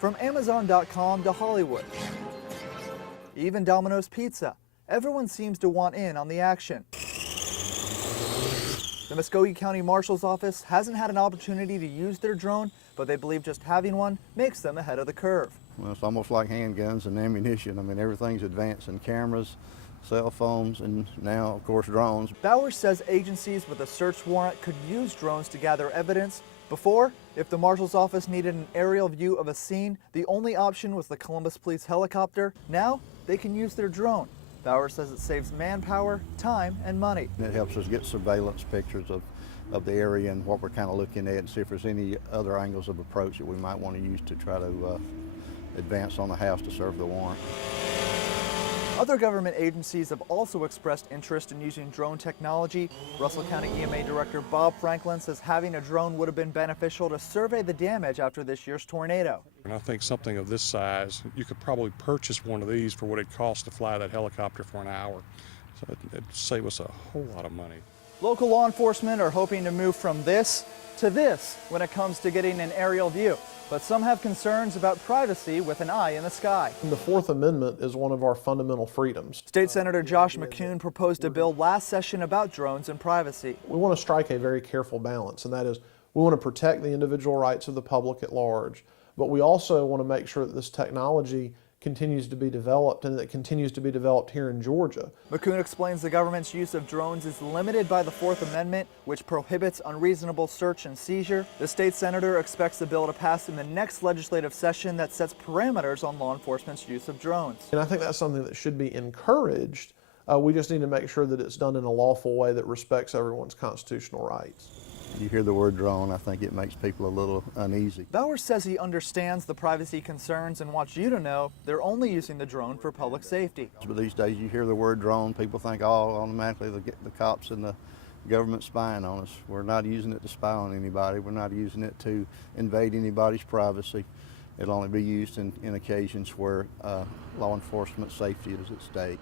From Amazon.com to Hollywood, even Domino's Pizza, everyone seems to want in on the action. The Muskogee County Marshal's Office hasn't had an opportunity to use their drone, but they believe just having one makes them ahead of the curve. Well, it's almost like handguns and ammunition. I mean, everything's advancing: cameras, cell phones, and now, of course, drones. Bowers says agencies with a search warrant could use drones to gather evidence. Before, if the Marshal's Office needed an aerial view of a scene, the only option was the Columbus Police helicopter. Now, they can use their drone. Bowers says it saves manpower, time, and money. It helps us get surveillance pictures of the area and what we're kind of looking at, and see if there's any other angles of approach that we might want to use to try to advance on the house to serve the warrant. Other government agencies have also expressed interest in using drone technology. Russell County EMA Director Bob Franklin says having a drone would have been beneficial to survey the damage after this year's tornado. And I think something of this size, you could probably purchase one of these for what it costs to fly that helicopter for an hour. So it'd save us a whole lot of money. Local law enforcement are hoping to move from this to this when it comes to getting an aerial view. But some have concerns about privacy with an eye in the sky. The Fourth Amendment is one of our fundamental freedoms. State Senator Josh McCune proposed a bill last session about drones and privacy. We want to strike a very careful balance, and that is we want to protect the individual rights of the public at large, but we also want to make sure that this technology continues to be developed and that it continues to be developed here in Georgia. McCune explains the government's use of drones is limited by the Fourth Amendment, which prohibits unreasonable search and seizure. The state senator expects the bill to pass in the next legislative session that sets parameters on law enforcement's use of drones. And I think that's something that should be encouraged. We just need to make sure that it's done in a lawful way that respects everyone's constitutional rights. You hear the word drone, I think it makes people a little uneasy. Bowers says he understands the privacy concerns and wants you to know they're only using the drone for public safety. But these days you hear the word drone, people think, oh, automatically the cops and the government spying on us. We're not using it to spy on anybody. We're not using it to invade anybody's privacy. It'll only be used in occasions where law enforcement safety is at stake.